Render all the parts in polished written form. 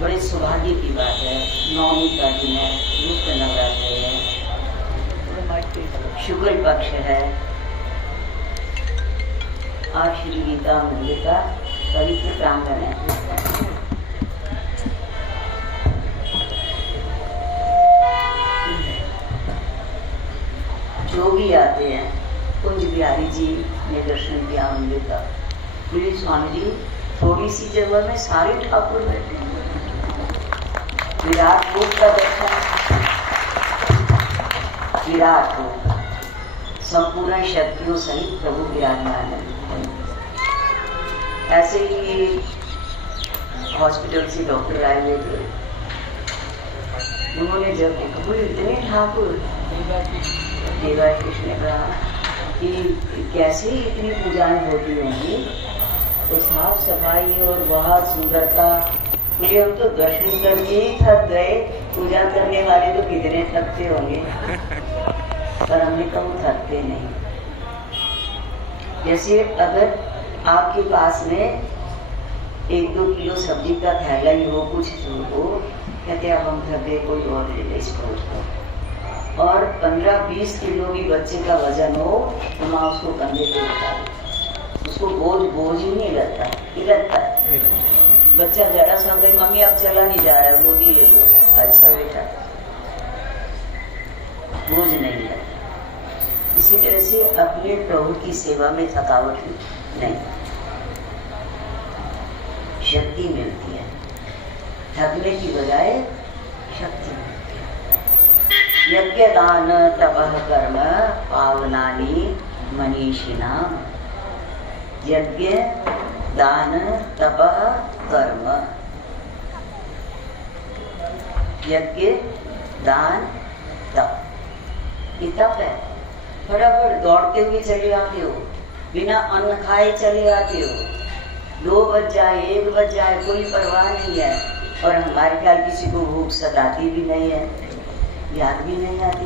बड़े सौभाग्य की बात है। नवमी का दिन है, गुप्त नवरात्र है, शुक्ल पक्ष है। आज श्री गीता मंदिर का पवित्र प्रांगण है। जो भी आते हैं, कुंज बिहारी जी ने दर्शन किया मंदिर का। बोले स्वामी जी, थोड़ी सी जगह में सारे ठाकुर बैठे हैं। विराट रूप का दर्शन, विराट रूप संपूर्ण शक्तियों सहित प्रभु विराजमान है। ऐसे ही हॉस्पिटल से डॉक्टर आए हुए थे। उन्होंने जब बोले इतने ठाकुर, देवा कृष्ण ने कहा कि कैसे इतनी पूजाएं होती होंगी, तो साफ सफाई और वहाँ सुंदरता। मुझे हम तो दर्शन करके ही थक गए, पूजा करने वाले तो कितने थकते होंगे, पर हमने कम थकते नहीं। जैसे अगर आपके पास में 1-2 किलो सब्जी का थैला ही हो, कुछ हो, कहते अब हम थक गए, कोई और ले ले इसको उसको। और 15-20 किलो भी बच्चे का वजन हो तो माँ उसको कंधे पे उठा दे, उसको बोझ ही नहीं लगता। लगता है बच्चा जरा सा गई, मम्मी अब चला नहीं जा रहा है, गोदी ले लो। अच्छा बेटा, बोझ नहीं लगता। इसी तरह से अपने प्रभु की सेवा में थकावट नहीं, शक्ति मिलती है। थकने की बजाय शक्ति मिलती है। यज्ञ दान तपः कर्म पावनानि मनीषिणाम्। यज्ञ दान तपः कर्म, यज्ञ दान तप, ये तप है। फटाफट दौड़ते हुए चले आते हो, बिना अन्न खाए चले आते हो। 2 बज जाए, 1 बज जाए, कोई परवाह नहीं है। और हमारे ख्याल किसी को भूख सताती भी नहीं है, याद भी नहीं आती,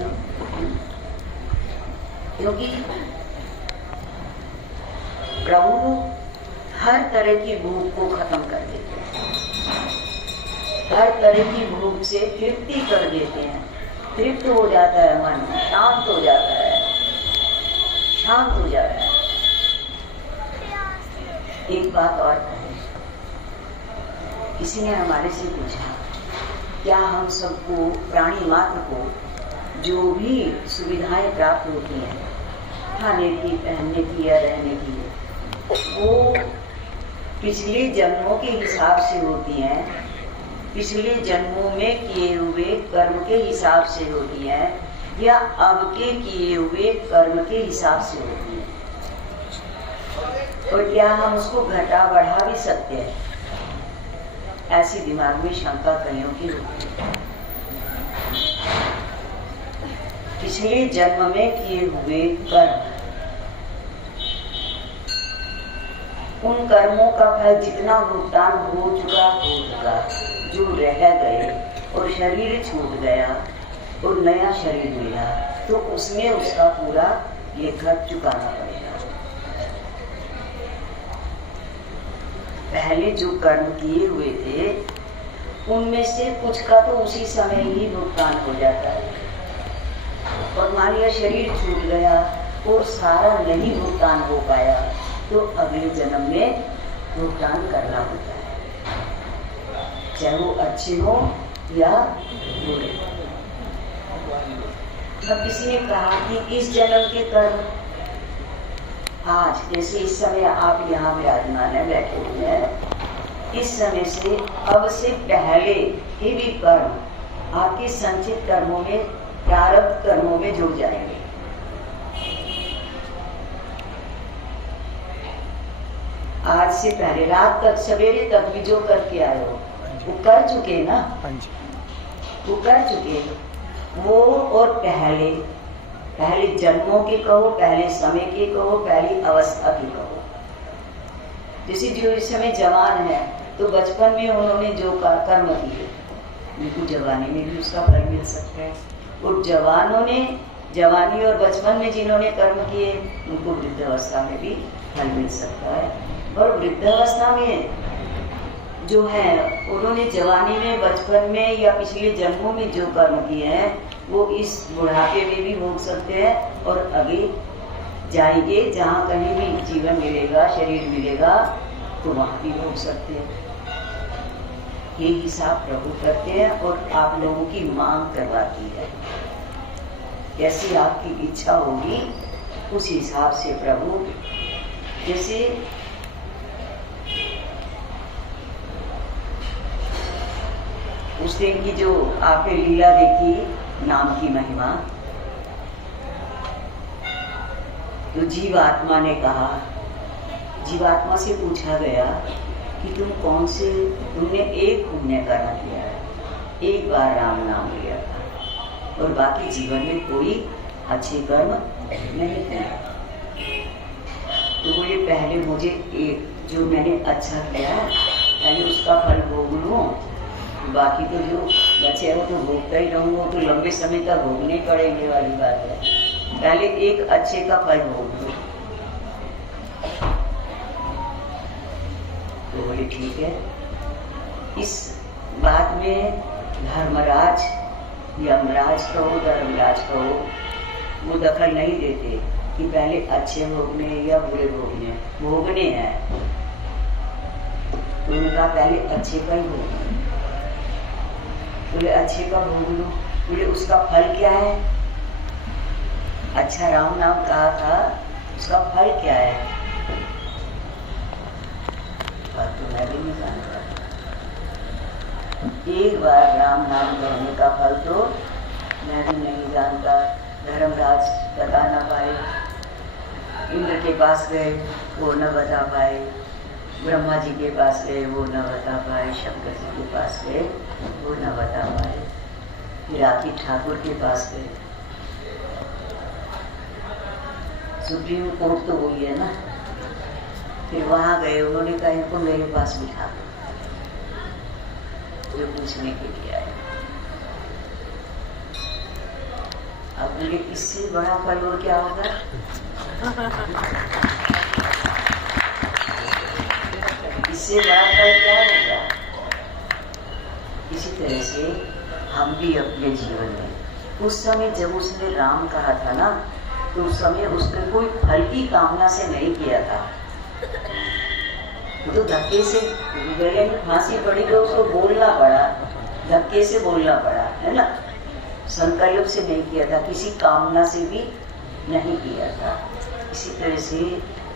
क्योंकि प्रभु हर तरह की भूख को खत्म कर देते हैं। हर तरह की भूख से तृप्ति कर देते हैं। तृप्त हो जाता है मन, शांत हो जाता है, शांत हो जाता है। एक बात और कहें, किसी ने हमारे से पूछा, क्या हम सबको, प्राणी मात्र को जो भी सुविधाएं प्राप्त होती हैं, खाने की, पहनने की या रहने की, वो पिछले जन्मों के हिसाब से होती हैं, पिछले जन्मों में किए हुए कर्म के हिसाब से होती हैं, या अब के किए हुए कर्म के हिसाब से होती हैं? और क्या हम उसको घटा बढ़ा भी सकते हैं? ऐसी दिमाग में शंका कईयों की होती है। पिछले जन्म में किए हुए कर्म, उन कर्मों का फल जितना भुगतान हो चुका, जो रह गए और शरीर छूट गया और नया शरीर मिला, तो उसमें उसका पूरा लेखा चुकाना पड़ेगा। पहले जो कर्म किए हुए थे, उनमें से कुछ का तो उसी समय ही भुगतान हो जाता है। और मान लिया शरीर छूट गया और सारा नहीं भुगतान हो पाया, तो अगले जन्म में भुगतान करना होता है, चाहे वो अच्छे हो या बुरे। तब किसी ने कहा कि इस जन्म के कर्म आज, जैसे इस समय आप यहाँ विराजमान है, बैठे हुए हैं, इस समय से, अब से पहले के भी कर्म आपके संचित कर्मों में, प्रारब्ध कर्मों में जुड़ जाएंगे। आज से पहले रात तक, सवेरे तक भी जो करके आए हो, वो कर चुके ना, वो कर चुके वो। और पहले जन्मों के कहो, पहले समय के कहो, पहली अवस्था की कहो। जैसे जो इस समय जवान है, तो बचपन में उन्होंने जो कर्म किए, उनको जवानी में भी उसका फल मिल सकता है। और जवानों ने जवानी और बचपन में जिन्होंने कर्म किए, उनको वृद्धावस्था में भी फल मिल सकता है। और वृद्धावस्था में जो है उन्होंने जवानी में, बचपन में या पिछले जन्मों में जो कर्म किए हैं वो इस बुढ़ापे में भी भोग सकते हैं और आगे जाएंगे जहाँ कहीं भी जीवन मिलेगा, शरीर मिलेगा तो वहाँ भी भोग सकते हैं। ये हिसाब प्रभु करते हैं और आप लोगों की मांग करवाती है। जैसी आपकी इच्छा होगी उस हिसाब से प्रभु, जैसे उस दिन की जो आपने लीला देखी नाम की महिमा, तो जीवात्मा ने कहा, जीवात्मा से पूछा गया कि तुमने एक पुण्य कर्म किया है, एक बार राम नाम लिया था और बाकी जीवन में कोई अच्छे कर्म नहीं किया। तो बोले पहले मुझे एक जो मैंने अच्छा किया पहले उसका फल भोग लूं, बाकी तो जो बचे वो तो भोगता ही रहूंगा, तो लंबे समय तक भोगने पड़ेंगे वाली बात है। पहले एक अच्छे का फल भोग लो। तो बोले ठीक है। इस बात में धर्मराज, यमराज कहो, धर्मराज कहो, वो दखल नहीं देते कि पहले अच्छे भोगने या बुरे भोगने हैं। तो उनका पहले अच्छे का ही भोगने। बोले अच्छे का भोग लो। बोले उसका फल क्या है? अच्छा राम नाम कहा था, उसका फल क्या है? तो मैं भी नहीं जानता। एक बार राम नाम कहने का फल तो मैं भी नहीं जानता। धर्मराज बता ना पाए, इंद्र के पास गए वो न बता पाए, ब्रह्मा जी के पास गए वो न बता पाए, शंकर जी के पास गए वो न बता पाए, फिर आखिर ठाकुर के पास गए। सुप्रीम कोर्ट तो वही है ना। फिर वहां गए, उन्होंने कहा इनको मेरे पास बिठा दो, जो पूछने के लिए आए। अब बोले इससे बड़ा फल और क्या होगा? इससे बड़ा फल क्या होगा? इसी तरह से हम भी अपने जीवन में, उस समय जब उसने राम कहा था ना, तो उस समय उसने कोई फल की कामना से नहीं किया था। तो धक्के से गले में फांसी पड़ी तो उसको बोलना पड़ा, धक्के से बोलना पड़ा, है ना। संकल्प से नहीं किया था, किसी कामना से भी नहीं किया था। इसी तरह से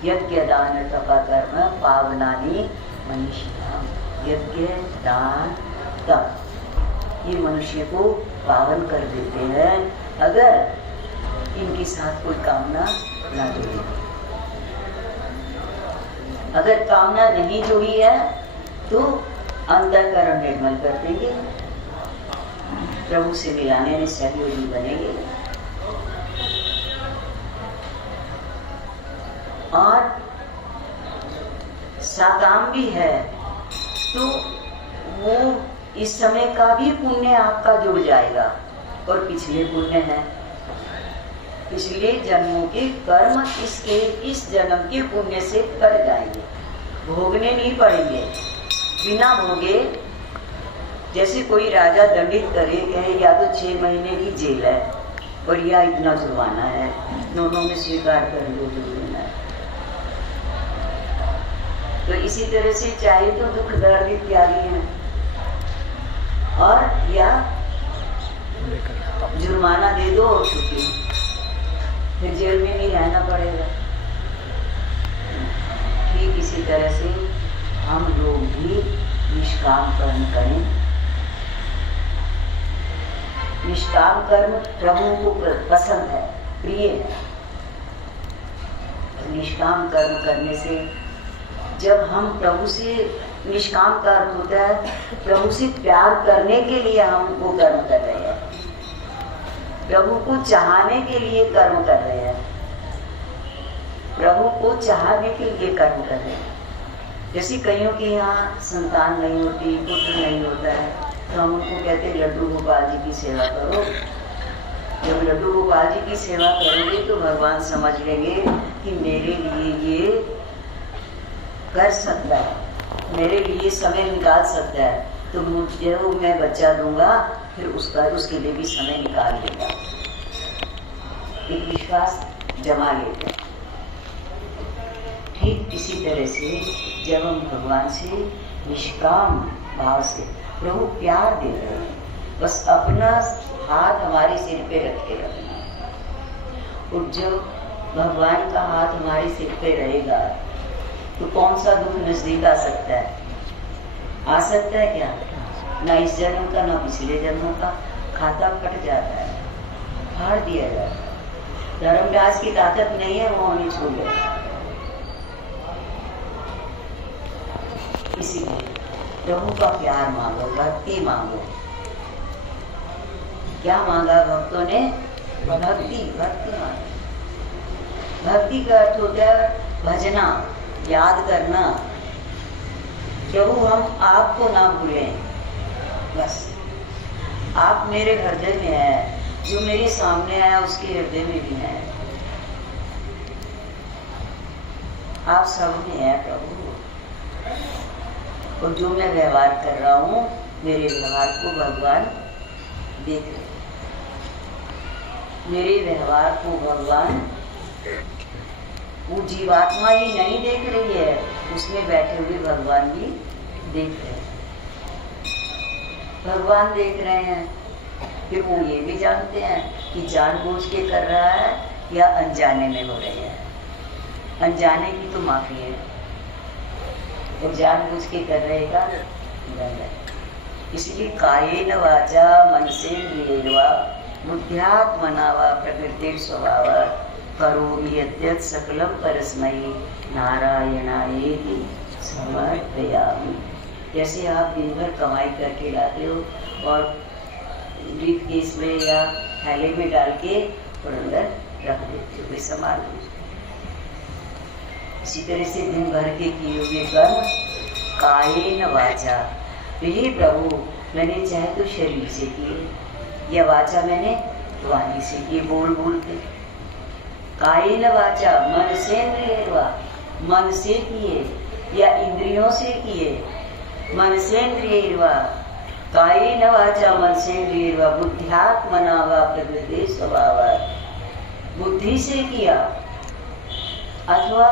यज्ञ दान तप कर्म पावनानि मनीषिणाम, यज्ञ दान तप ये मनुष्य को पावन कर देते हैं अगर इनके साथ कोई कामना न जुड़ी। अगर कामना नहीं जुड़ी है तो अंतःकरण निर्मल कर देंगे, प्रभु से मिलाने में सहयोगी बनेंगे। और साकाम भी है तो वो इस समय का भी पुण्य आपका जुड़ जाएगा और पिछले पुण्य है, पिछले जन्मों के कर्म इस जन्म के पुण्य से कर जाएंगे, भोगने नहीं पड़ेंगे। बिना भोगे, जैसे कोई राजा दंडित करे, कहे या तो 6 महीने की जेल है और या इतना जुर्माना है, दोनों में स्वीकार कर लो जो देना है। तो इसी तरह से चाहे तो दुख दर्द इत्यादि है और या जुर्माना दे दो और छुट्टी, फिर जेल में नहीं रहना पड़ेगा। ठीक इसी तरह से हम लोग भी निष्काम कर्म करें। निष्काम कर्म प्रभु को पसंद है, प्रिय है। निष्काम कर्म करने से जब हम प्रभु से, निष्काम कर्म होता है प्रभु से प्यार करने के लिए हम वो कर्म कर रहे हैं, प्रभु को चाहने के लिए कर्म कर रहे हैं, प्रभु को चाहने के लिए कर्म कर रहे हैं। जैसे कईयों के यहाँ संतान नहीं होती, पुत्र नहीं होता है, तो हम उनको कहते हैं लड्डू गोपाल जी की सेवा करो। जब लड्डू गोपाल जी की सेवा करोगे तो भगवान समझ लेंगे कि मेरे लिए ये कर सकता है, मेरे लिए समय निकाल सकता है तो मुझे मैं बच्चा दूंगा, फिर उसके लिए भी समय निकाल लेगा। एक विश्वास जमा लेते हैं। ठीक इसी तरह से जब हम भगवान से निष्काम भाव से प्रभु प्यार देते हैं, बस अपना हाथ हमारे सिर पे रखे रखना, और जब भगवान का हाथ हमारे सिर पे रहेगा तो कौन सा दुख नजदीक आ सकता है? आ सकता है क्या? ना इस जन्म का ना पिछले जन्मों का। खाता कट जाता है, फाड़ दिया जाता है। धर्मराज की ताकत नहीं है, वो हमें छू लेगा। इसीलिए प्रभु का प्यार मांगो, भक्ति मांगो। क्या मांगा भक्तों ने? भक्ति। भक्ति मांगी। भक्ति का अर्थ होता है भजना, याद करना। प्रभु हम आपको ना भूलें, बस आप मेरे हृदय में है, जो मेरे सामने आया उसके हृदय में भी है। आप सब में है प्रभु, और जो मैं व्यवहार कर रहा हूँ मेरे व्यवहार को भगवान देख रहे, मेरे व्यवहार को भगवान, वो जीवात्मा ही नहीं देख रही है, उसमें बैठे हुए भगवान भी देख रहे हैं। भगवान देख रहे हैं, फिर वो ये भी जानते हैं कि जानबूझ के कर रहा है या अनजाने में हो रही है। अनजाने की तो माफी है, और जानबूझ के कर रहेगा दंड है। इसलिए कायेन वाचा मनसेन्द्रियैर्वा बुद्ध्यात्मना वा प्रकृति स्वभाव करोमि यद्यत् सकलं परस्मै नारायणायेति समर्पयामि। जैसे आप दिन भर कमाई करके लाते हो और ब्रीफ केस में या थैले में डाल के और अंदर रख देते हो, वे संभाल लो। इसी तरह से दिन भर के किए हुए कर्म कायेन वाचा, हे प्रभु मैंने चाहे तो शरीर से किए या वाचा मैंने वाणी से किए, बोल बोल के। कायेन वाचा मन सेन्द्रियैर्वा, मन से किए या इंद्रियों से किए, मन सेन्द्रियैर्वा। कायेन वाचा मन सेन्द्रियैर्वा बुद्ध्यात्मना वा प्रकृति स्वभावात्, बुद्धि से किया अथवा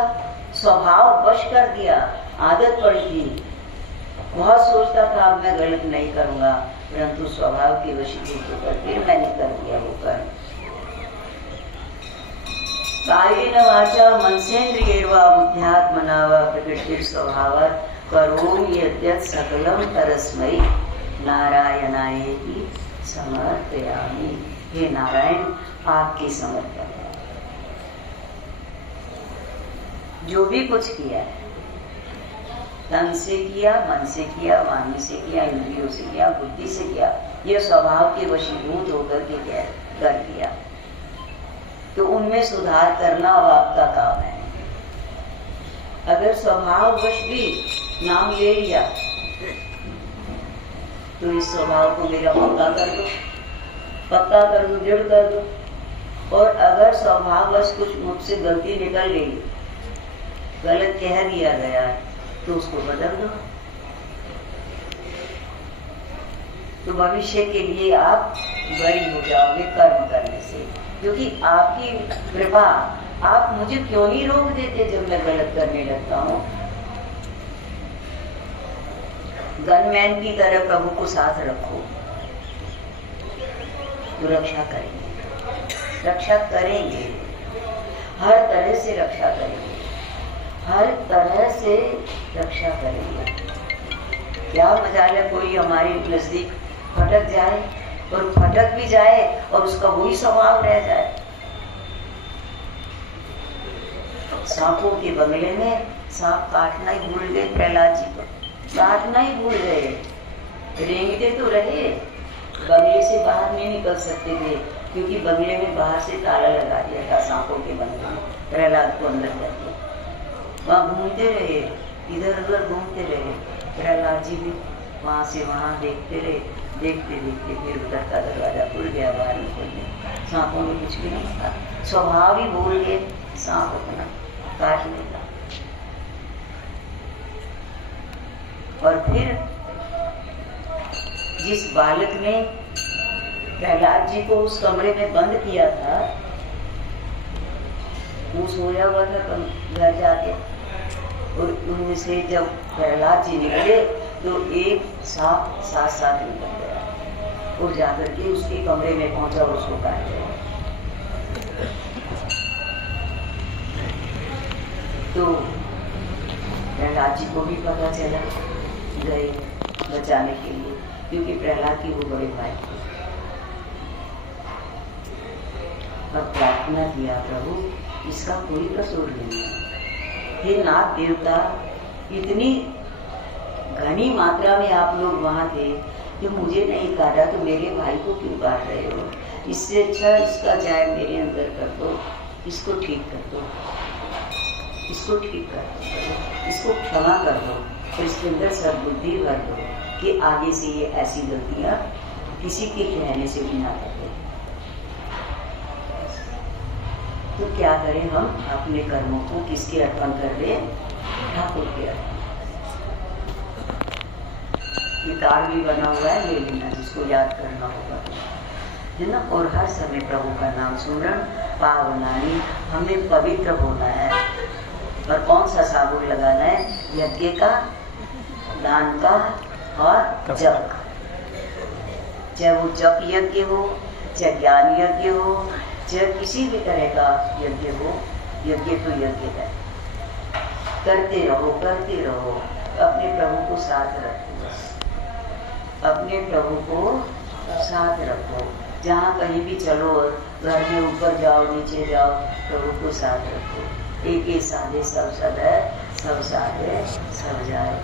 स्वभाव वश कर दिया, आदत पड़ गई। बहुत सोचता था अब मैं गलत नहीं करूंगा, परंतु स्वभाव के वशीभूत होकर फिर मैंने कर दिया वो कर्म। कायेन वाचा मनसेन्द्रियैर्वा बुद्ध्यात्मना वा प्रकृति स्वभावात् करोमि यद्यत् सकलं परस्मै नारायणायेति समर्पयामि। हे नारायण आपके समर्पण है। जो भी कुछ किया है, तन से किया, मन से किया, वाणी से किया, इंद्रियों से किया, बुद्धि से किया, ये स्वभाव के वशीभूत होकर के कर दिया, तो उनमें सुधार करना अब आपका काम है। अगर स्वभाव वश भी नाम ले लिया तो इस स्वभाव को मेरा पक्का कर दो, पक्का कर दो, दृढ़ कर दो। और अगर स्वभाववश कुछ मुझसे गलती निकल गई, गलत कह दिया गया, तो उसको बदल दो। तो भविष्य के लिए आप बरी हो जाओगे कर्म करने से, क्योंकि आपकी कृपा। आप मुझे क्यों नहीं रोक देते जब मैं गलत करने लगता हूँ? गनमैन की तरह प्रभु को साथ रखो, तो रक्षा करेंगे, रक्षा करेंगे, हर तरह से रक्षा करेंगे, हर तरह से रक्षा करेंगे। क्या मजाल है कोई हमारे नजदीक भटक जाए, और भटक भी जाए और उसका वही स्वभाव रह जाए। सांपों के बंगले में सांप काटना ही भूल गए, प्रहलाद जी को काटना ही भूल गए। रेंगते तो रहे, बंगले से बाहर नहीं निकल सकते थे, क्योंकि बंगले में बाहर से ताला लगा दिया था सांपों के बंगले में, प्रहलाद को अंदर करके। वहाँ घूमते रहे, इधर उधर घूमते रहे। प्रहलाद जी भी वहाँ से वहाँ देखते रहे, देखते देखते फिर उधर का दरवाजा खुल गया, बाहर निकल गए। सांपों में कुछ भी नहीं था, स्वभाव ही भूल गए सांप अपना काटने का। और फिर जिस बालक ने प्रहलाद जी को उस कमरे में बंद किया था, वो सोया हुआ था घर जाके, और उनमें से जब प्रहलाद जी निकले तो एक सांप साथ साथ निकल गया और जाकर के उसके कमरे में पहुंचा और उसको काट गया। तो प्रहलाद जी को भी पता चला, गए बचाने के लिए, क्योंकि प्रहलाद के वो बड़े भाई थे। अब प्रार्थना किया, प्रभु इसका कोई कसूर नहीं है, हे नाथ देवता, इतनी घनी मात्रा में आप लोग वहां थे कि मुझे नहीं काटा तो मेरे भाई को क्यों काट रहे हो? इससे अच्छा इसका जाय मेरे अंदर कर दो, इसको ठीक कर दो, इसको ठीक कर दो, इसको क्षमा कर दो, और इसके अंदर सद्बुद्धि भर दो कि आगे से ये ऐसी गलतियां किसी के कहने से भी ना करे। तो क्या करें हम? अपने कर्मों को किसके अर्पण कर दें? ठाकुर के अर्पण। ये कार्ड भी बना हुआ है, ले लेना, जिसको याद करना होगा, है ना। और हर समय प्रभु का नाम सुमरण पावनानी, हमें पवित्र होना है। और कौन सा साबुन लगाना है? यज्ञ का, दान का और जप का। चाहे वो जप यज्ञ हो, चाहे ज्ञान यज्ञ हो, चाहे किसी भी तरह का यज्ञ हो, यज्ञ तो यज्ञ है। करते रहो, करते रहो, अपने प्रभु को साथ रखो, बस अपने प्रभु को साथ रखो। जहाँ कहीं भी चलो, घर के ऊपर जाओ, नीचे जाओ, प्रभु को साथ रखो। एक ही साधे सब सद है, सब साधे सब जाए।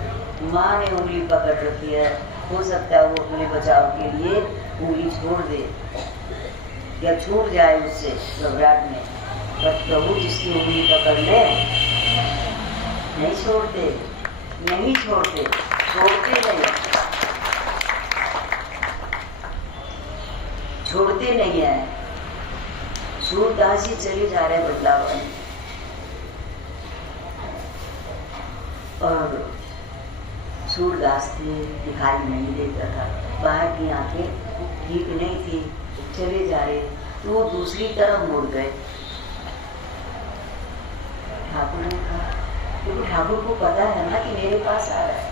माँ ने उंगली पकड़ रखी है, हो सकता है वो अपने बचाव के लिए उंगली छोड़ दे या छूट जाए उससे घबराहट में, पर प्रभु जिसकी उंगली पकड़ ले नहीं छोड़ते, नहीं छोड़ते, छोड़ते नहीं, छोड़ते नहीं है। सूरदास जी चले जा रहे बदलावन, और सूरदास थे, दिखाई नहीं देता था, बाहर की आंखें ठीक नहीं थी, चले जा रहे तो वो दूसरी तरफ मुड़ गए। ठाकुर ने कहा, क्योंकि ठाकुर को पता है ना कि मेरे पास आ रहा है,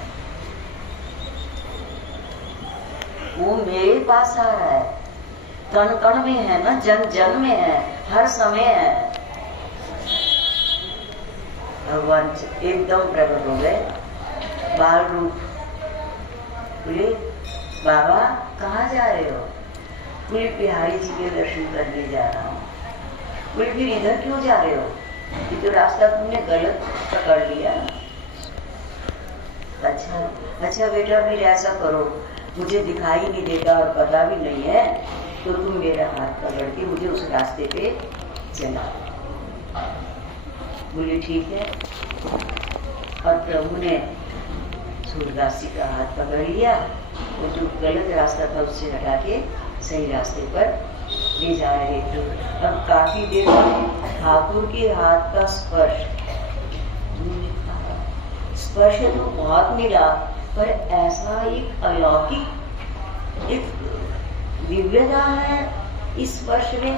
वो मेरे पास आ रहा है, कण कण में है ना, जन जन में है, हर समय है। भगवान एकदम प्रकट हो गए, बाल रूप। बोले बाबा कहाँ जा रहे हो? बोले बिहारी जी के दर्शन करने जा रहा हूँ। बोले फिर इधर क्यों जा रहे हो? ये तो रास्ता तुमने गलत पकड़ लिया। अच्छा बेटा, फिर ऐसा करो, मुझे दिखाई नहीं देता और पता भी नहीं है, तो तुम मेरा हाथ पकड़ के मुझे उस रास्ते पे चलाओ। बोले ठीक है। और प्रभु ने सूरदास जी का हाथ पकड़ लिया, वो जो गलत रास्ता था उससे हटा के सही रास्ते पर ले जा रहे थे। अब काफी देर में ठाकुर के हाथ का स्पर्श तो बहुत मिला, पर ऐसा एक अलौकिक, एक दिव्यता है इस स्पर्श में।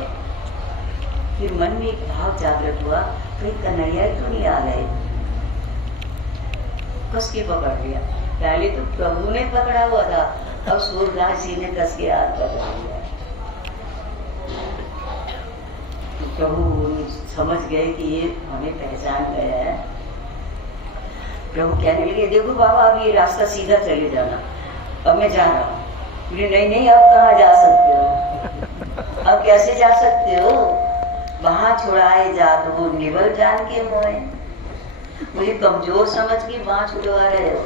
फिर मन में एक भाव जागृत हुआ, कहीं कन्हैया तो नहीं आ गए। कस के पकड़ लिया, पहले तो प्रभु ने पकड़ा हुआ था, अब सूरदास जी ने कस के हाथ पकड़ लिया। तो प्रभु समझ गए कि ये हमें पहचान गया है। प्रभु कहने लगे, देखो बाबा अब ये रास्ता सीधा चले जाना, अब मैं जा रहा हूँ। नहीं, अब कहाँ जा सकते हो? अब कैसे जा सकते हो? वहां छुड़ाए जा तो वो निबल जान के मोए, मुझे कमजोर समझ के वहां छुड़वा रहे हो।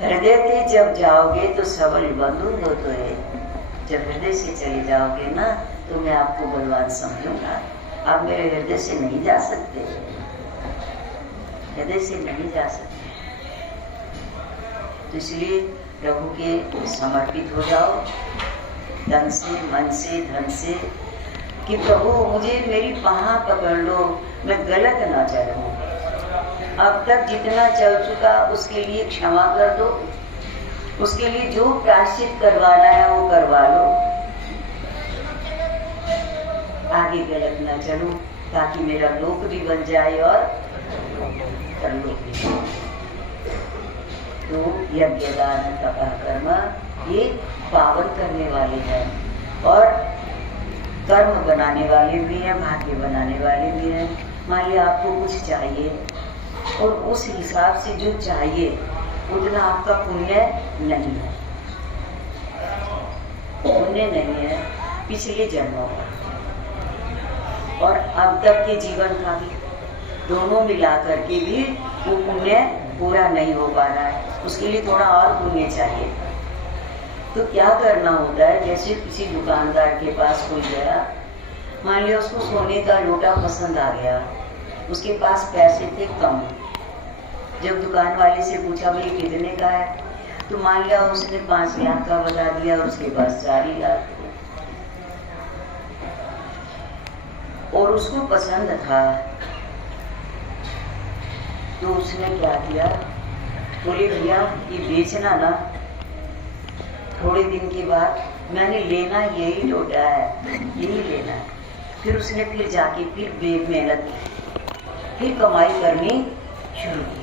हृदय से जब जाओगे तो सबल बंधु हो तो है, जब हृदय से चले जाओगे ना तो मैं आपको बलवान समझूंगा। आप मेरे हृदय से नहीं जा सकते, हृदय से नहीं जा सकते। तो इसलिए प्रभु के समर्पित हो जाओ, तन से, मन से, धन से, कि प्रभु मुझे मेरी बाह पकड़ लो, मैं गलत ना चलूं। अब तक जितना चल चुका उसके लिए क्षमा कर दो, उसके लिए जो प्रायश्चित करवाना है वो करवा लो, आगे गलत न चलो, ताकि मेरा लोक भी बन जाए और परलोक भी। तो यज्ञ दान तप कर्म ये पावन करने वाले हैं और कर्म बनाने वाले भी हैं, भाग्य बनाने वाले भी हैं। मान लिया आपको कुछ चाहिए और उस हिसाब से जो चाहिए उतना आपका पुण्य नहीं है, पुण्य नहीं है पिछले जन्मों का और अब तक के जीवन का भी, दोनों मिला करके भी वो पुण्य पूरा नहीं हो पा रहा है, उसके लिए थोड़ा और पुण्य चाहिए। तो क्या करना होता है, जैसे किसी दुकानदार के पास कोई गया, मान लिया उसको सोने का लोटा पसंद आ गया, उसके पास पैसे थे कम, जब दुकान वाले से पूछा भाई कितने का है, तो मान लिया उसने 5 लाख का बता दिया और उसके पास 4 लाख और उसको पसंद था। तो उसने क्या किया, बोले भैया ये बेचना ना, थोड़े दिन के बाद मैंने लेना यही लोटा है, यही लेना है। फिर उसने फिर जाके फिर मेहनत की, फिर कमाई करनी शुरू की।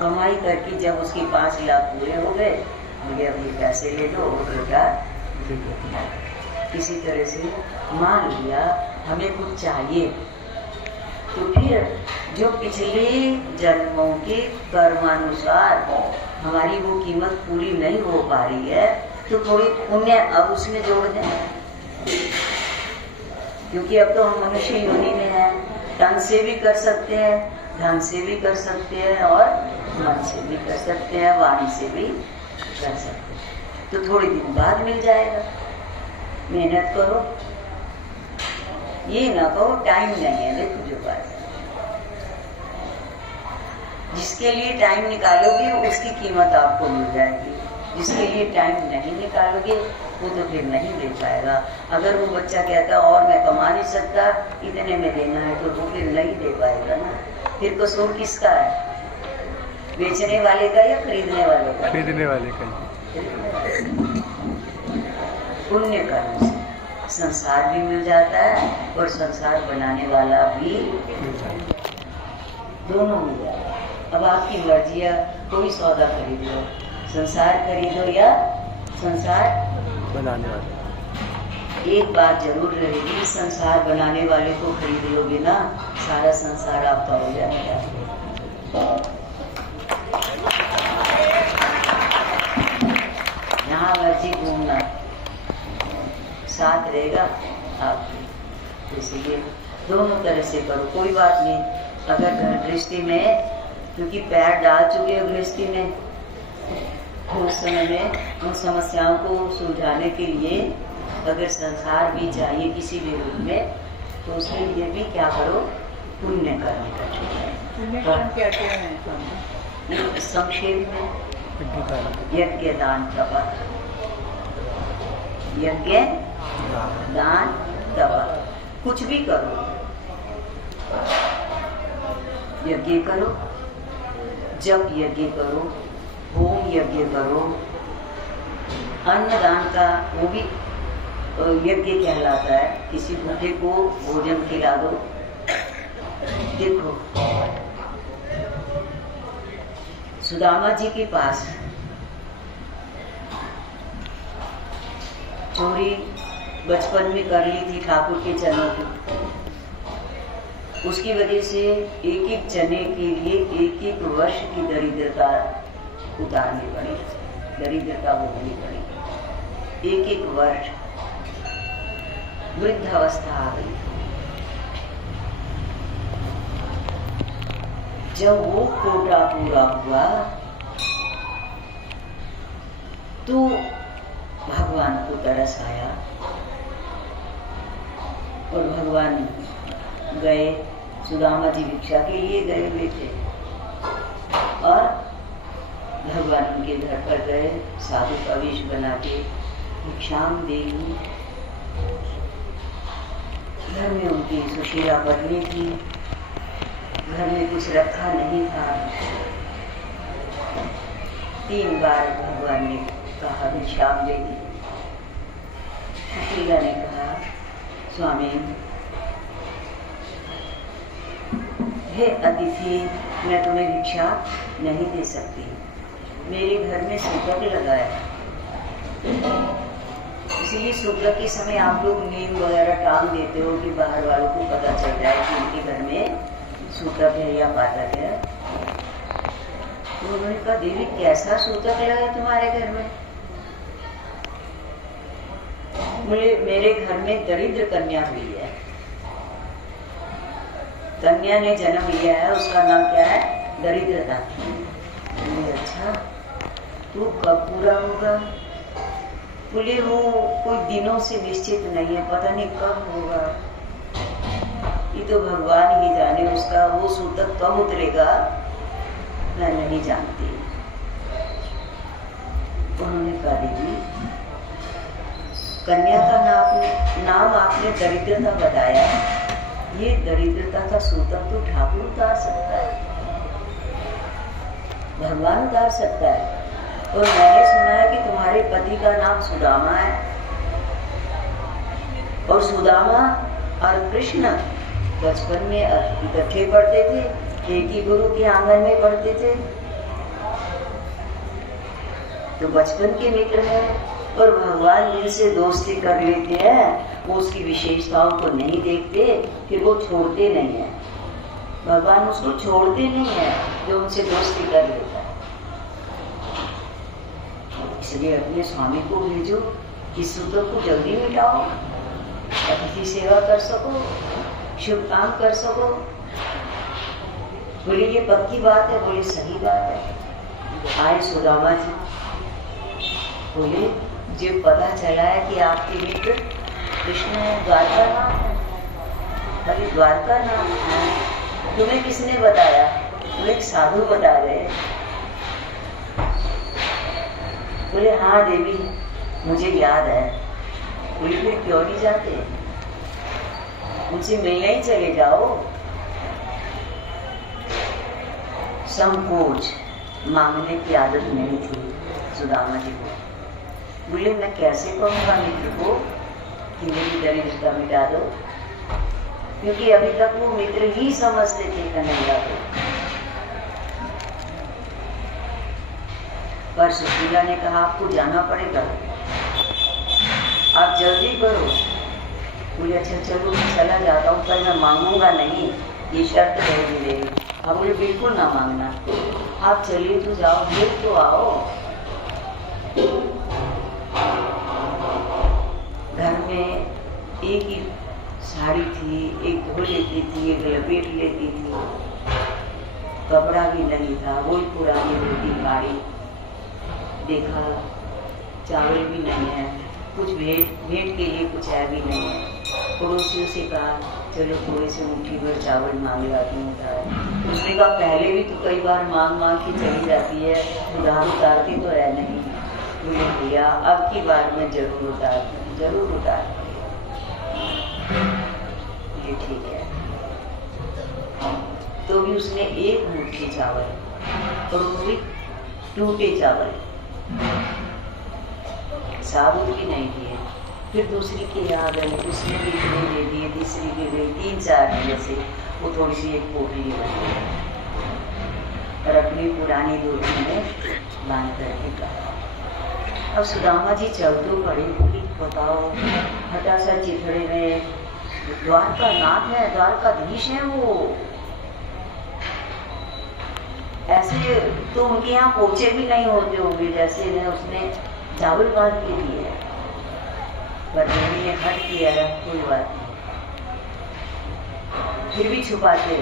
कमाई करके जब उसके 5 लाख पूरे हो गए, मुझे अपने पैसे ले लो, वो लोटा किसी तरह से मान लिया हमें कुछ चाहिए। तो फिर जो पिछले जन्मों के कर्मानुसार हमारी वो कीमत पूरी नहीं हो पा रही है, तो थोड़ी पुण्य अब उसमें जोड़ दें, क्योंकि अब तो हम मनुष्य योनि में हैं, तन से भी कर सकते हैं, धन से भी कर सकते हैं और मन से भी कर सकते हैं, वाणी से भी कर सकते हैं। तो थोड़े दिन बाद मिल जाएगा, मेहनत करो, ये ना कहो टाइम नहीं है। देखो जो बात है, जिसके लिए टाइम निकालोगे उसकी कीमत आपको मिल जाएगी, जिसके लिए टाइम नहीं निकालोगे वो तो फिर नहीं दे पाएगा। अगर वो बच्चा कहता और मैं कमा नहीं सकता, इतने में देना है, तो वो फिर नहीं दे पाएगा ना। फिर कसूर किसका है, बेचने वाले का या खरीदने वाले का? खरीदने वाले का। पुण्य कर्म से संसार भी मिल जाता है और संसार बनाने वाला भी, दोनों मिल जाता है। अब आपकी मर्जी है, कोई सौदा खरीद लो, संसार खरीदो या संसार बनाने वाले। एक बात जरूर रहेगी, संसार बनाने वाले को खरीद लोगे ना, सारा संसार आपका हो जाएगा। यहाँ मर्जी घूमना, साथ रहेगा आपकी, इसलिए दोनों तरह से करो, कोई बात नहीं। अगर घर गृहस्थी में, क्योंकि पैर डाल चुके हो गृहस्थी में, उस समय में उन समस्याओं को सुलझाने के लिए अगर संसार भी चाहिए किसी भी रूप में, तो उसके लिए भी क्या करो, पुण्य कर्म करो। संक्षेप में यज्ञ दान तप, यज्ञ दान तप, कुछ भी करो, यज्ञ करो, जप यज्ञ करो, होम यज्ञ करो, अन्नदान का वो भी यज्ञ कहलाता है, किसी भूखे को भोजन खिला दो। देखो सुदामा जी के पास चोरी बचपन में कर ली थी ठाकुर के चनों की, उसकी वजह से एक एक चने के लिए एक एक वर्ष की दरिद्रता उतारनी पड़ी, दरिद्रता भोगनी पड़ी। एक एक वर्ष वृद्धावस्था आ गई। जब वो कोटा पूरा हुआ तो भगवान को तरस आया और भगवान गए, सुदामा जी भिक्षा के लिए गए हुए थे और भगवान उनके घर पर गए, साधु का वेश बना के भिक्षाम देवी, घर में उनकी सुशीला पत्नी थी, घर में कुछ रखा नहीं था। 3 बार भगवान ने कहा भिक्षाम दे दी। अकेला ने कहा स्वामी हे अतिथि, मैं तुम्हें भिक्षा नहीं दे सकती, मेरे घर में सूतक लगाया, इसीलिए शुक्ल के समय आप लोग नीम वगैरह टांग देते हो कि बाहर वालों को पता चल जाए कि इनके घर में सूतक है या पातक है। तो उन्होंने कहा देवी कैसा सूतक लगा तुम्हारे घर में? मेरे घर में दरिद्र कन्या हुई है, कन्या ने जन्म लिया है, उसका नाम क्या है? दरिद्रता। अच्छा तू कब पूरा होगा? बोले वो कोई दिनों से निश्चित नहीं है, पता नहीं कब होगा, ये तो भगवान ही जाने, उसका वो सूतक कब उतरेगा मैं नहीं जानती। उन्होंने कहा देवी कन्या का नाम आपने दरिद्रता बताया, ये दरिद्रता का सूतक तो ठाकुर उतार सकता है, भगवान उतार सकता है। और मैंने सुना है कि तुम्हारे पति का नाम सुदामा है, और सुदामा और कृष्ण बचपन में इकट्ठे पढ़ते थे, एक ही गुरु के आंगन में पढ़ते थे, तो बचपन के मित्र हैं। और भगवान जिनसे दोस्ती कर लेते हैं वो उसकी विशेषताओं को नहीं देखते, फिर वो छोड़ते नहीं है, भगवान उसको छोड़ते नहीं है जो उनसे दोस्ती कर लेता है। इसलिए अपने स्वामी को भेजो कि सूतक को जल्दी मिटाओ, अतिथि सेवा कर सको, शुभ काम कर सको। बोले ये पक्की बात है? बोले सही बात है। आए सुदामा जी, बोले जब पता चला है कि आपके मित्र कृष्ण द्वारका नाम है, अरे द्वारका नाम है, तुम्हें किसने बताया? तुम्हें एक साधु बता रहे। बोले हाँ देवी मुझे याद है। बोले फिर क्यों नहीं जाते, उनसे मिलने ही चले जाओ। संकोच मांगने की आदत नहीं थी सुदामा जी को। बोले मैं कैसे कहूँगा मित्र को कि मेरी दरिद्रता मिटा दो, क्योंकि अभी तक वो मित्र ही समझते थे कन्हैया को। पर सुशीला ने कहा आपको जाना पड़ेगा, आप जल्दी करो। बोले अच्छा चलो मैं चला जाता हूँ, पर मैं मांगूंगा नहीं, ये शर्त रहेगी मेरी। अब बोले बिल्कुल ना मांगना, आप चलिए तो जाओ, देख तो आओ। घर में एक ही साड़ी थी, एक धो लेती थी, एक लपेट लेती थी, कपड़ा भी नहीं था, वही पुरानी रोटी खाई। देखा चावल भी नहीं है, कुछ भेंट के लिए कुछ है भी नहीं है। पड़ोसियों से कहा चलो थोड़े से मुट्ठी भर चावल मांग लाती हूँ। उसने कहा पहले भी तो कई बार मांग के चली जाती है, उधार उतारती तो है नहीं। बोले भैया अब की बार मैं जरूर उतारती हूँ, जरूर उतारती हूँ। ये ठीक है। तो भी उसने एक मुट्ठी चावल, और वो भी टूटे चावल, साबुत भी नहीं दिए। फिर दूसरी की याद आई, उसने भी इतने दे दिए, तीसरी की गई, 3-4 दिन से वो थोड़ी सी एक पोटली बन गई और अपनी पुरानी रोटी में बांध करके कहा। अब सुदामा जी चल तो पड़े, बोली बताओ हटा सा चिथड़े में द्वारका नाथ है, द्वारकाधीश है वो। ऐसे तो उनके यहाँ पोचे भी नहीं होते होंगे जैसे उसने चावल बांध के दिए, पर देवी ने हट किया है, कोई बात नहीं। फिर भी छुपाते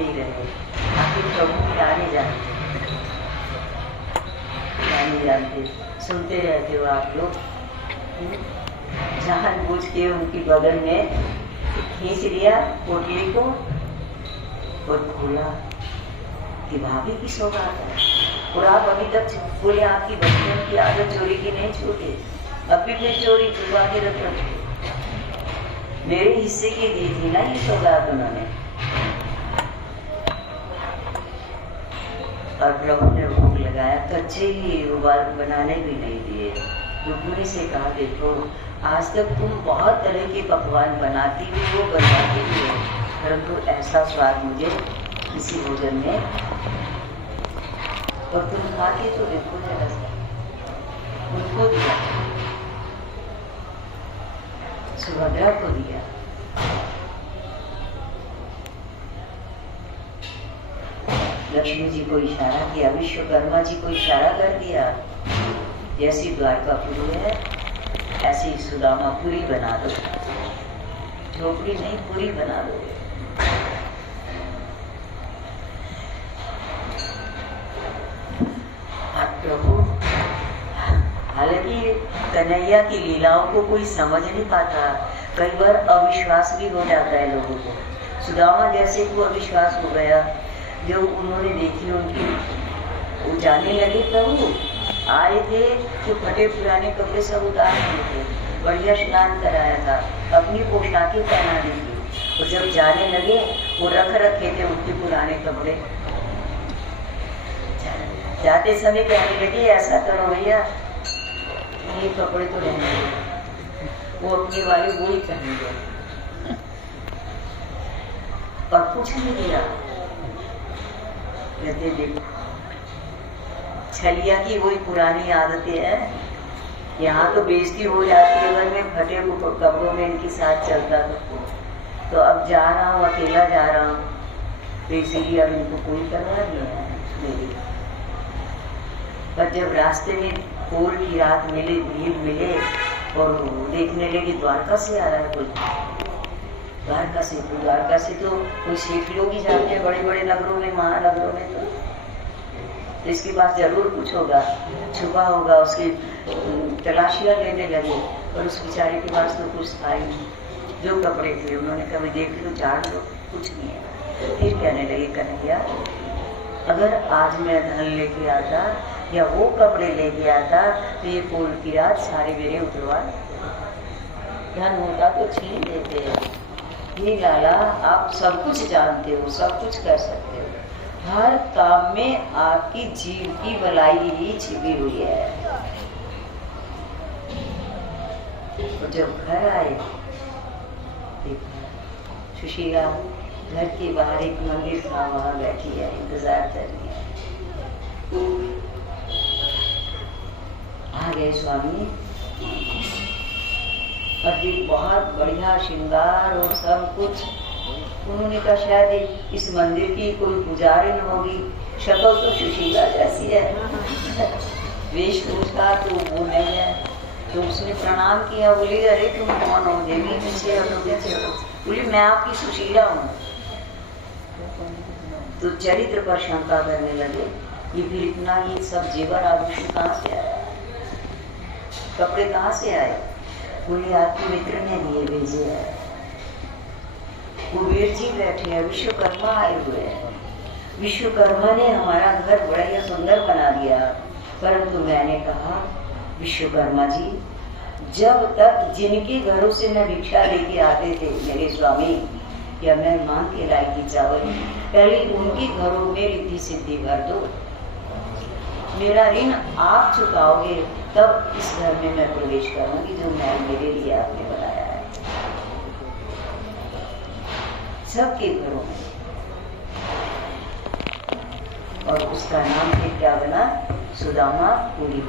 ही रहे। आखिर प्रभु क्या नहीं जानते, सुनते रहते हो आप लोग। जानबूझ के उनकी बगल में खींच लिया पोटली को और खोला कि भाभी की सौगात है। और आप अभी तक बोले आपकी बचपन की आदत चोरी की नहीं छूटे, अभी भी चोरी छुपा के रख रखी। मेरे हिस्से की दी थी ना ये सौगात उन्होंने। और प्रभु ने भोग लगाया, कच्चे ही उबाल बनाने भी नहीं दिए। रुक्मिणी से कहा, देखो आज तक तुम बहुत तरह के पकवान बनाती भी हो, बनवाती भी हो, परंतु ऐसा स्वाद मुझे किसी भोजन में, और तुम खा के तो देखो जरा सा। उनको दिया, सुभद्रा को दिया। लक्ष्मी जी को इशारा किया, विश्वकर्मा जी को इशारा कर दिया, जैसी द्वारकापुरी है ऐसी सुदामापुरी बना दो, झोपड़ी नहीं पूरी बना दो। प्रभु, हालांकि कन्हैया की लीलाओं को कोई समझ नहीं पाता, कई बार अविश्वास भी हो जाता है लोगों को। सुदामा जैसे को अविश्वास हो गया जब उन्होंने देखी उनकी, वो जाने लगे प्रभु आए थे जो फटे पुराने कपड़े सब उतार दिए थे, बढ़िया स्नान कराया था, अपनी पोशाकें पहना दी थी, और जब जाने लगे वो रख रखे थे उनके पुराने कपड़े, जाते समय कहने लगे ऐसा करो भैया, ये कपड़े तो रहने दो, वो अपने वाले वो ही पहनेंगे, और कुछ नहीं दिया। कहते देखो छलिया की वही पुरानी आदतें हैं, यहाँ तो बेइज्जती हो जाती है, अगर मैं फटे कपड़ों में इनके साथ चलता तो अब जा रहा हूँ, अकेला जा रहा हूँ, तो इसीलिए अब इनको कोई परवाह नहीं है मेरी। पर जब रास्ते में पोल की रात मिले, भीड़ मिले, और देखने लगे द्वारका से आ रहा है कोई, द्वारका से तो कोई सेठ लोग ही जाते हैं बड़े बड़े नगरों में, महानगरों में, तो इसके पास जरूर कुछ होगा, छुपा होगा, उसकी तलाशियां लेने लगे, और उस बेचारे के पास तो कुछ था ही नहीं। जो कपड़े थे उन्होंने कभी देख लो, जान लो, कुछ नहीं है। फिर कहने लगे कन्हैया, अगर आज मैं धन लेके आता या वो कपड़े लेके आता तो ये पोल की रात सारे मेरे उतरवा, धन होता तो छीन देते। हे लाला, आप सब कुछ जानते हो, सब कुछ कर सकते हो, हर काम में आपकी जीव की भलाई ही छिपी हुई है। तो जब घर आए, सुशीला घर के बाहर एक मंदिर था, वहां बैठी है, इंतजार कर रही है। आ गए स्वामी, और बहुत बढ़िया श्रृंगार और सब कुछ। उन्होंने कहा शायद इस मंदिर की कोई पुजारिन होगी, शक्ल तो सुशीला जैसी है, वेशभूषा तो वो नहीं है। तो उसने प्रणाम किया, बोली अरे तुम कौन हो? देवी पीछे हटो, कैसे हटो? बोली मैं आपकी सुशीला हूँ। तो चरित्र पर शंका करने लगे, ये फिर इतना ये सब जेवर आभूषण कहाँ से आया, कपड़े कहाँ से आए? बोले आपके मित्र ने दिए भेजे है, कुबेर जी बैठे हैं, विश्वकर्मा आए हुए हैं, विश्वकर्मा ने हमारा घर बड़ा ही सुंदर बना दिया। परंतु मैंने कहा विश्वकर्मा जी, जब तक जिनके घरों से मैं भिक्षा लेके आते थे मेरे स्वामी, या मैं मांग के लाई थी चावल, पहले उनके घरों में रिद्धि सिद्धि भर दो, मेरा ऋण आप चुकाओगे तब इस घर में मैं प्रवेश करूंगी जो मैं मेरे लिए आपने बनाया है। सबके घरों में, और उसका नाम फिर क्या बना? सुदामापुरी।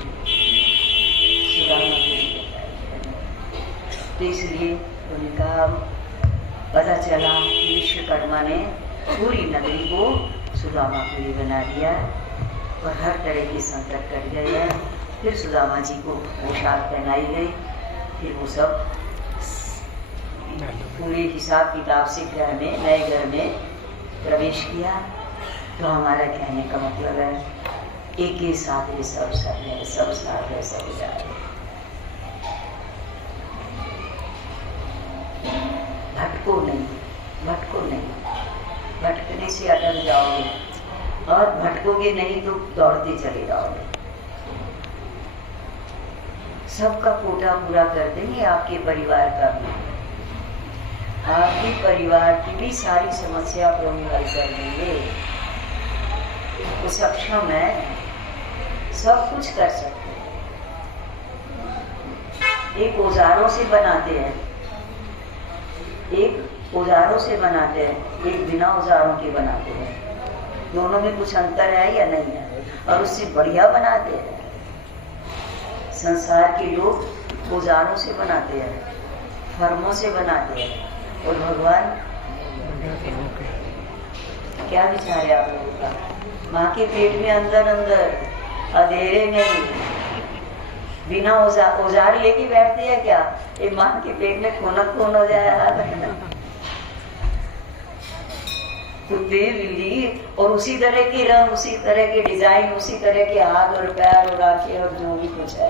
तो इसलिए उन्होंने कहा, पता चला कि विश्वकर्मा ने पूरी नगरी को सुदामापुरी बना दिया, और हर तरह के संकट कट गए। फिर सुदामा जी को पोशाक पहनाई गई, फिर वो सब पूरे हिसाब किताब से घर में, नए घर में प्रवेश किया। तो हमारा कहने का मतलब है, एक ही साथ ये सब है, सब साथ है, सब जा रहे। भटको नहीं, भटको नहीं, भटकने से अटक जाओगे, और भटकोगे नहीं तो दौड़ते चले जाओगे। सबका कोटा पूरा कर देंगे, आपके परिवार का भी, आपके परिवार की भी सारी समस्या प्रभु हल कर देंगे। वो सक्षम है, सब कुछ कर सकते हैं। एक औजारों से बनाते हैं, एक औजारों से बनाते हैं, एक बिना औजारों के बनाते हैं। दोनों में कुछ अंतर है या नहीं है? और उससे बढ़िया बनाते हैं। संसार के लोग औजारों से बनाते हैं, फर्मों से बनाते हैं, और भगवान क्या विचार है आप लोगों का? माँ के पेट में अंदर अंदर अंधेरे नहीं, बिना औजार लेके बैठते हैं क्या? ये माँ के पेट में खून हो जाए हाथ कुत्ते बिल्ली, और उसी तरह के रंग, उसी तरह के डिजाइन, उसी तरह के हाथ और पैर और आंखें और जो भी कुछ है।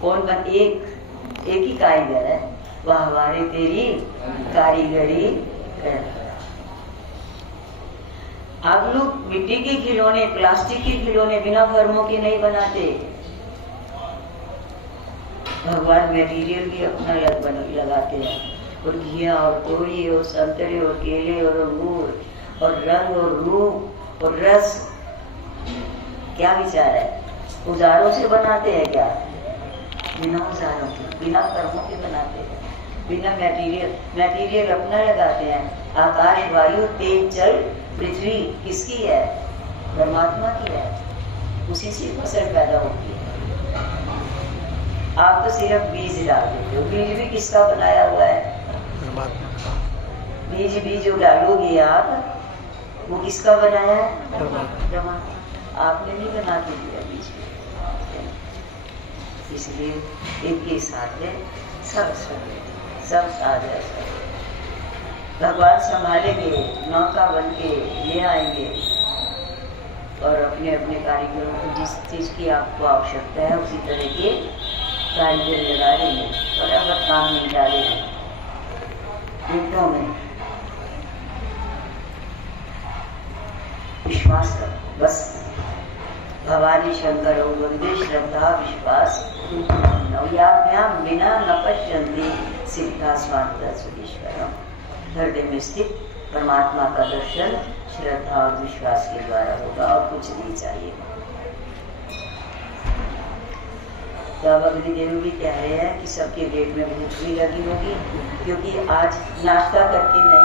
कौन बन? एक ही कारीगर है। वाह वारे तेरी कारीगरी। आप लोग मिट्टी के खिलौने, प्लास्टिक के खिलौने बिना फर्मों के नहीं बनाते। भगवान मटेरियल भी अपना लगाते हैं, और घिया और तोरी और संतरे और केले और अंगूर और रंग और रूप और रस। क्या विचार है? औजारों से बनाते हैं क्या? बिना औजारों के, बिना कर्मों के बनाते हैं, बिना मटेरियल अपना लगाते हैं। आकाश, वायु, तेज, जल, पृथ्वी किसकी है? परमात्मा की है। उसी से फसल पैदा होती है। आप तो सिर्फ बीज डाल देते हो। बीज भी किसका बनाया हुआ है? बीज जो डालोगे आप, वो किसका बनाया है? परमात्मा। आपने नहीं बना के दिया बीज। इसलिए इनके साथ में सब साथ है। भगवान संभालेंगे, नौका बन के ले आएंगे, और अपने अपने कारीगरों को जिस चीज की आपको आवश्यकता है उसी तरह के कारीगर लगा देंगे और अब काम में डालेंगे। मिनटों में विश्वास करो बस। भवानी शंकर वंदे श्रद्धा विश्वास नव्याभ्याम बिना न पश्यन्ति सिद्धा स्वांत सुधीश्वरम। हृदय में स्थित परमात्मा का दर्शन श्रद्धा और विश्वास के द्वारा होगा, और कुछ नहीं चाहिए। तो अब अग्निदेव भी कह रहे हैं कि सबके पेट में भूख भी लगी होगी, क्योंकि आज नाश्ता करके नहीं